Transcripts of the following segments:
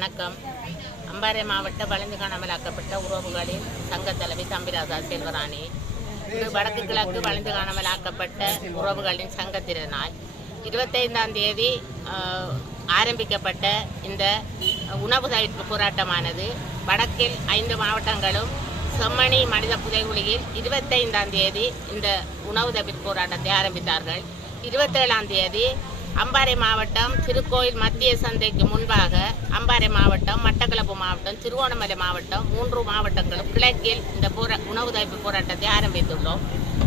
வணக்கம். அம்பாறை மாவட்ட வளைந்து காணாமலாக்கப்பட்ட உறவுகளின் சங்க தலைவி தம்பிராசா செல்வராணி. இது வடக்கு கிழக்கு வளைந்து காணாமலாக்கப்பட்ட உறவுகளின் சங்கத்தினால் இருபத்தைந்தாம் தேதி ஆரம்பிக்கப்பட்ட இந்த உணவு தவிர்ப்பு போராட்டமானது வடக்கில் ஐந்து மாவட்டங்களும் செம்மணி மனித புதைகுழியில் இருபத்தைந்தாம் தேதி இந்த உணவு தவிர்ப்பு போராட்டத்தை ஆரம்பித்தார்கள். இருபத்தேழாம் தேதி அம்பாறை மாவட்டம் திருக்கோயில் மத்திய சந்தைக்கு முன்பாக அம்பாறை மாவட்டம் மட்டக்களப்பு மாவட்டம் திருவோணமலை மாவட்டம் மூன்று மாவட்டங்களும் கிழக்கில் இந்த போரா உணவு தவிர்ப்பு போராட்டத்தை ஆரம்பித்துள்ளோம்.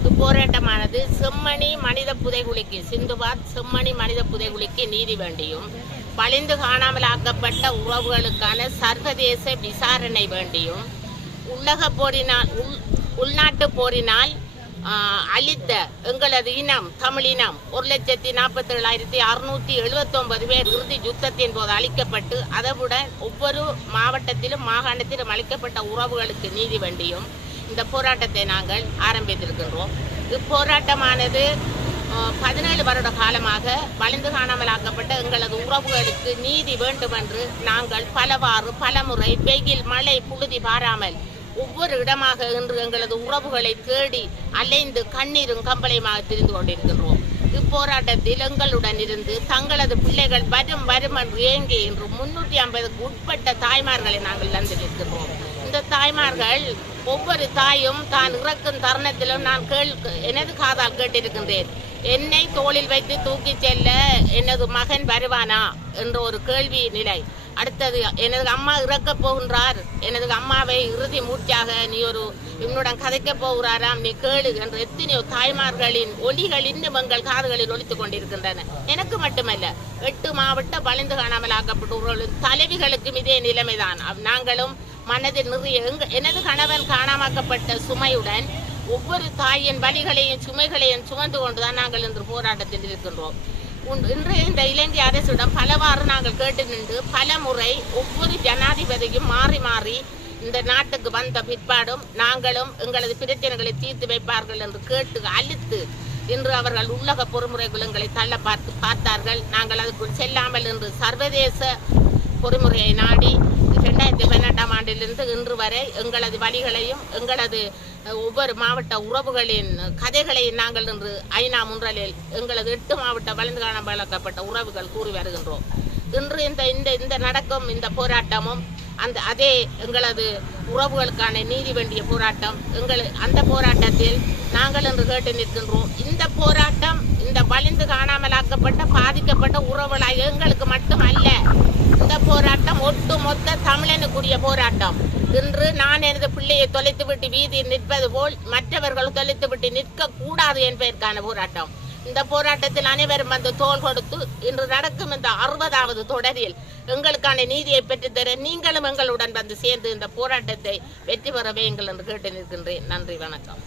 இப்போராட்டமானது செம்மணி மனித புதைகுழிக்கு சிந்துபாத் செம்மணி மனித புதைகுழிக்கு நீதி வேண்டியும் பழிந்து காணாமலாக்கப்பட்ட உறவுகளுக்கான சர்வதேச விசாரணை வேண்டியும் உலக போரினால் உள் உள்நாட்டு போரினால் அழித்த எங்களது இனம் தமிழினம் ஒரு லட்சத்தி நாற்பத்தி ஏழாயிரத்தி அறுநூத்தி எழுபத்தொன்பது பேர் இறுதி யுத்தத்தின் போது அளிக்கப்பட்டு அதனுடன் ஒவ்வொரு மாவட்டத்திலும் மாகாணத்திலும் அளிக்கப்பட்ட உறவுகளுக்கு நீதி வேண்டியும் இந்த போராட்டத்தை நாங்கள் ஆரம்பித்திருக்கின்றோம். இப்போராட்டமானது பதினேழு வருட காலமாக வலிந்து காணாமலாக்கப்பட்ட எங்களது உறவுகளுக்கு நீதி வேண்டும் என்று நாங்கள் பலவாறு பலமுறை வெயில் மழை புழுதி பாராமல் ஒவ்வொரு இடமாக இன்று எங்களது உறவுகளை தேடி அலைந்து கண்ணீரும் கம்பளையுமாக திரிந்து கொண்டிருக்கின்றோம். இப்போராட்டத்தில் எங்களுடன் இருந்து தங்களது பிள்ளைகள் வரும் வரும் என்று ஏங்கி என்று முன்னூற்றி ஐம்பதுக்கு உட்பட்ட தாய்மார்களை நாங்கள் தந்து இந்த தாய்மார்கள் ஒவ்வொரு தாயும் தான் இறக்கும் தருணத்திலும் நான் கேள் எனது காதால் கேட்டிருக்கின்றேன். என்னை தோளில் வைத்து தூக்கிச் செல்ல எனது மகன் வருவானா? என்ற ஒரு கேள்வி நிலை. அடுத்தது எனது அம்மா இறக்கப் போகின்றார். எனது அம்மாவை இறுதி மூச்சாக நீ ஒரு என்னுடன் கதைக்கப் போகிறாராம் நீ கேளு என்று எத்தனையோ தாய்மார்களின் ஒலிகள் இன்னும் எங்கள் காதுகளில் ஒலித்துக் கொண்டிருக்கின்றன. எனக்கு மட்டுமல்ல எட்டு மாவட்ட வளைந்து காணாமல் ஆக்கப்பட்டவர்களின் தலைவிகளுக்கும் இதே நிலைமைதான். நாங்களும் மனதில் நிறைய எங்க எனது கணவன் காணாமாக்கப்பட்ட சுமையுடன் ஒவ்வொரு தாயின் வலிகளையும் சுமைகளையும் சுமந்து கொண்டுதான் நாங்கள் இன்று போராட்டத்தில் இருக்கின்றோம். இன்று இந்த இலங்கை அரசிடம் பலவாறு நாங்கள் கேட்டு நின்று பல முறை ஒவ்வொரு ஜனாதிபதியும் மாறி மாறி இந்த நாட்டுக்கு வந்த பிற்பாடும் நாங்களும் எங்களது பிரச்சனைகளை தீர்த்து வைப்பார்கள் என்று கேட்டு அழித்து இன்று அவர்கள் உள்ளக பொறுமுறை குலங்களை தள்ள பார்த்து பார்த்தார்கள். நாங்கள் அதுக்குள் செல்லாமல் இன்று சர்வதேச பொறிமுறையை நாடி இன்று வரை எங்களது வழிகளையும் எங்களது ஒவ்வொரு மாவட்ட உறவுகளின் கதைகளையும் நாங்கள் இன்று ஐநா முன்றலில் எங்களது எட்டு மாவட்ட வளர்ந்து காணப்பட்ட உறவுகள் கூறி வருகின்றோம். இன்று இந்த இந்த இந்த நடக்கும் இந்த போராட்டமும் அந்த அதே எங்களது உறவுகளுக்கான நீதி வேண்டிய போராட்டம் எங்கள் அந்த போராட்டத்தில் நாங்கள் இன்று கேட்டு நிற்கின்றோம். இந்த போராட்டம் இந்த வலிந்து காணாமலாக்கப்பட்ட பாதிக்கப்பட்ட உறவுகளாக எங்களுக்கு மட்டுமல்ல. இந்த போராட்டம் ஒட்டுமொத்த தமிழனுக்குரிய போராட்டம். இன்று நான் எனது பிள்ளையை தொலைத்து விட்டு வீதியில் நிற்பது போல் மற்றவர்கள் தொலைத்து விட்டு நிற்க கூடாது என்பதற்கான போராட்டம். இந்த போராட்டத்தில் அனைவரும் வந்து தோள் கொடுத்து இன்று நடக்கும் இந்த அறுபதாவது தொடரில் எங்களுக்கான நீதியை பெற்றுத்தர நீங்களும் எங்களுடன் வந்து சேர்ந்து இந்த போராட்டத்தை வெற்றி பெற வையுங்கள் என்று கேட்டு நிற்கின்றேன். நன்றி வணக்கம்.